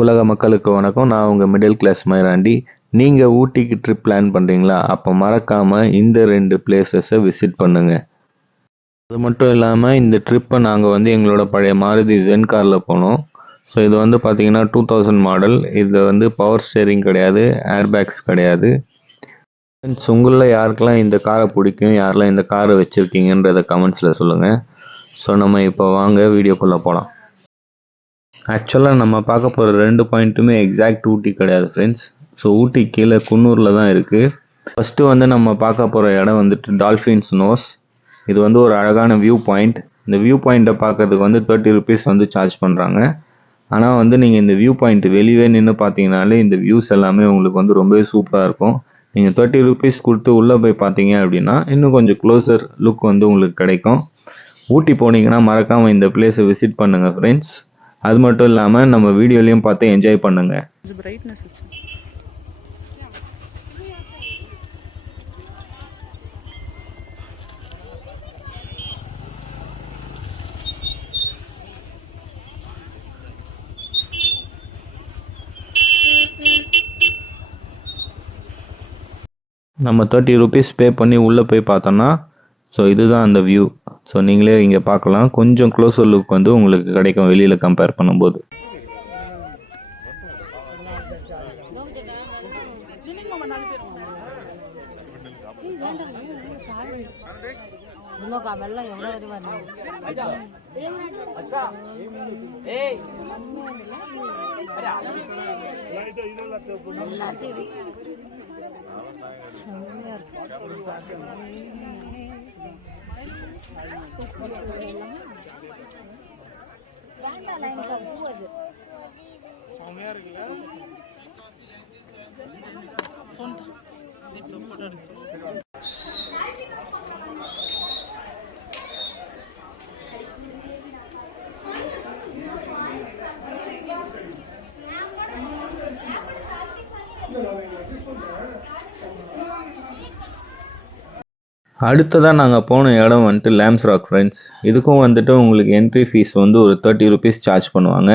உலக மக்களுக்கு வணக்கம். நான் உங்கள் மிடில் கிளாஸ் மயிராண்டி நீங்கள் ஊட்டிக்கு ட்ரிப் பிளான் பண்ணுறீங்களா அப்போ மறக்காமல் இந்த ரெண்டு பிளேசஸை விசிட் பண்ணுங்கள் அது மட்டும் இல்லாமல் இந்த ட்ரிப்பை நாங்கள் வந்து எங்களோட பழைய மாருதி ஜென் காரில் போனோம். ஸோ இது வந்து பார்த்தீங்கன்னா டூ தௌசண்ட் மாடல் இது வந்து பவர் ஸ்டேரிங் கிடையாது ஏர்பேக்ஸ் கிடையாது. ஃப்ரெண்ட்ஸ் உங்களில் யாருக்கெல்லாம் இந்த காரை பிடிக்கும் யாரெல்லாம் இந்த காரை வச்சுருக்கீங்கன்றத கமெண்ட்ஸில் சொல்லுங்கள் ஸோ நம்ம இப்போ வாங்க வீடியோக்குள்ளே போகலாம் ஆக்சுவலாக நம்ம பார்க்க போகிற ரெண்டு பாயிண்ட்டுமே எக்ஸாக்ட் ஊட்டி கிடையாது ஃப்ரெண்ட்ஸ் ஸோ ஊட்டி கீழே குன்னூரில் தான் இருக்குது ஃபஸ்ட்டு வந்து நம்ம பார்க்க போகிற இடம் வந்துட்டு டால்ஃபின்ஸ் நோஸ் இது வந்து ஒரு அழகான வியூ பாயிண்ட் இந்த வியூ பாயிண்ட்டை பார்க்கறதுக்கு வந்து தேர்ட்டி ருபீஸ் வந்து சார்ஜ் பண்ணுறாங்க ஆனால் வந்து நீங்கள் இந்த வியூ பாயிண்ட் வெளியே நின்று பார்த்தீங்கனாலே இந்த வியூஸ் எல்லாமே உங்களுக்கு வந்து ரொம்பவே சூப்பராக இருக்கும். நீங்கள் தேர்ட்டி ருபீஸ் கொடுத்து உள்ளே போய் பார்த்தீங்க அப்படின்னா இன்னும் கொஞ்சம் க்ளோசர் லுக் வந்து உங்களுக்கு கிடைக்கும். ஊட்டி போனீங்கன்னா மறக்காமல் இந்த பிளேஸை விசிட் பண்ணுங்கள் ஃப்ரெண்ட்ஸ் அது மட்டும் இல்லாமல் நம்ம வீடியோலையும் பார்த்து என்ஜாய் பண்ணுங்கள் வச்சு நம்ம தேர்ட்டி ருபீஸ் பே பண்ணி உள்ளே போய் பார்த்தோன்னா ஸோ இதுதான் அந்த வியூ ஸோ நீங்களே இங்கே பார்க்கலாம். கொஞ்சம் க்ளோஸர் லுக் வந்து உங்களுக்கு கிடைக்கும் வெளியில் கம்பேர் பண்ணும்போது. இன்னும் வெள்ளம் எவ்வளோ செடி செம்மையா வேண்டாம், நான் எனக்கு பூ அடுத்ததாக நாங்கள் போன இடம் வந்துட்டு லேம்ஸ் ராக் ஃப்ரெண்ட்ஸ் இதுக்கும் வந்துட்டு உங்களுக்கு என்ட்ரி ஃபீஸ் வந்து ஒரு தேர்ட்டி ருபீஸ் சார்ஜ் பண்ணுவாங்க.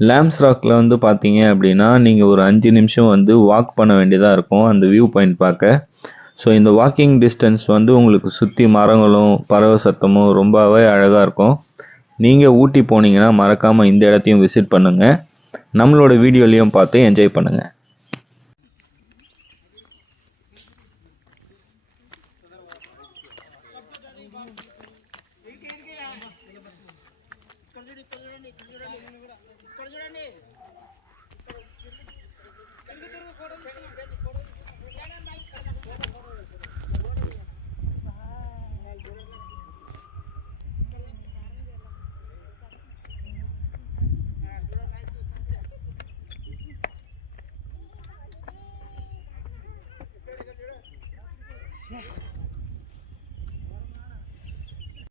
லேம்ஸ் ராக்கில் வந்து பார்த்தீங்க அப்படின்னா நீங்கள் ஒரு அஞ்சு நிமிஷம் வந்து வாக் பண்ண வேண்டியதாக இருக்கும் அந்த வியூ பாயிண்ட் பார்க்க. ஸோ இந்த வாக்கிங் டிஸ்டன்ஸ் வந்து உங்களுக்கு சுற்றி மரங்களும் பறவை சத்தமும் ரொம்பவே அழகாக இருக்கும். நீங்கள் ஊட்டி போனீங்கன்னா மறக்காமல் இந்த இடத்தையும் விசிட் பண்ணுங்கள் நம்மளோட வீடியோலையும் பார்த்து என்ஜாய் பண்ணுங்கள்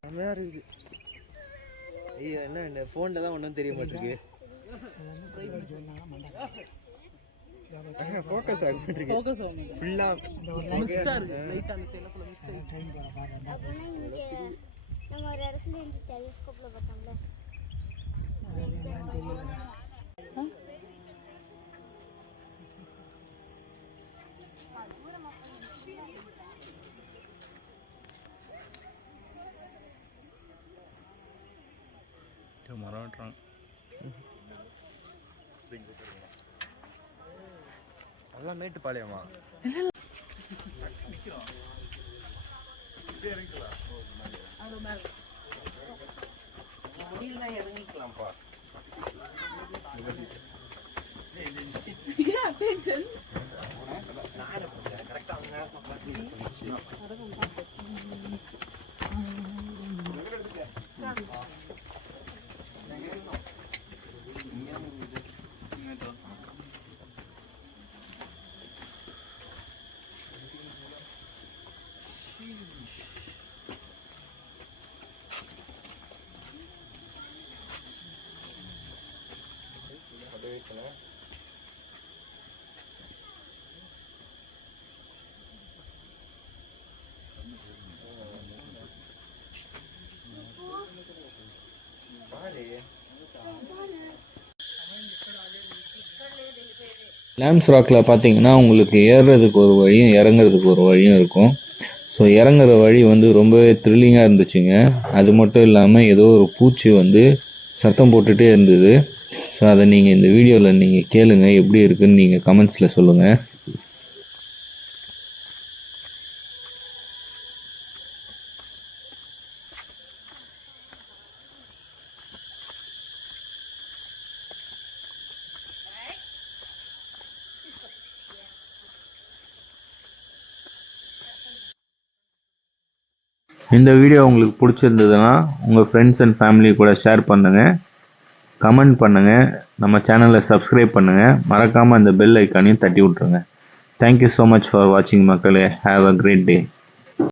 செம்மையா இருக்குது. ஐயோ என்ன இந்த ஃபோனில் தான் ஒன்றும் தெரிய மாட்டேங்குது. ஃபோக்கஸ் ஆக மாட்டேங்குது. ஃபோக்கஸ் ஆகும் ஃபுல்லாக மிஸ்டாக இருக்கு. லைட் அந்த சைடில் ஃபுல்லாக மிஸ்ட் ஆயிடுச்சு. அப்படின்னா இங்கே நம்ம ஒரு இடத்துல இருந்து டெலிஸ்கோப்பில் பார்த்தோம்ல. யாரும் மரம் வெட்டுறாங்க அதெல்லாம் மேட்டுப்பாளையமா இறங்கிக்கலாம்ப்பா நான் கரெக்டாக லேம்ஸ் ராக்கில் பார்த்தீங்கன்னா உங்களுக்கு ஏறுறதுக்கு ஒரு வழியும் இறங்குறதுக்கு ஒரு வழியும் இருக்கும். ஸோ இறங்குற வழி வந்து ரொம்பவே த்ரில்லிங்காக இருந்துச்சுங்க. அது மட்டும் இல்லாமல் ஏதோ ஒரு பூச்சி வந்து சத்தம் போட்டுகிட்டே இருந்தது. ஸோ அதை நீங்கள் இந்த வீடியோவில் நீங்கள் கேளுங்கள் எப்படி இருக்குதுன்னு நீங்கள் கமெண்ட்ஸில் சொல்லுங்கள் இந்த வீடியோ உங்களுக்கு பிடிச்சிருந்ததுன்னா உங்கள் ஃப்ரெண்ட்ஸ் அண்ட் ஃபேமிலி கூட ஷேர் பண்ணுங்கள் கமெண்ட் பண்ணுங்கள் நம்ம சேனலை சப்ஸ்கிரைப் பண்ணுங்கள் மறக்காமல் அந்த பெல் ஐக்கானையும் தட்டி விட்ருங்க தேங்க்யூ ஸோ மச் ஃபார் வாட்சிங் மக்களே. Have a great day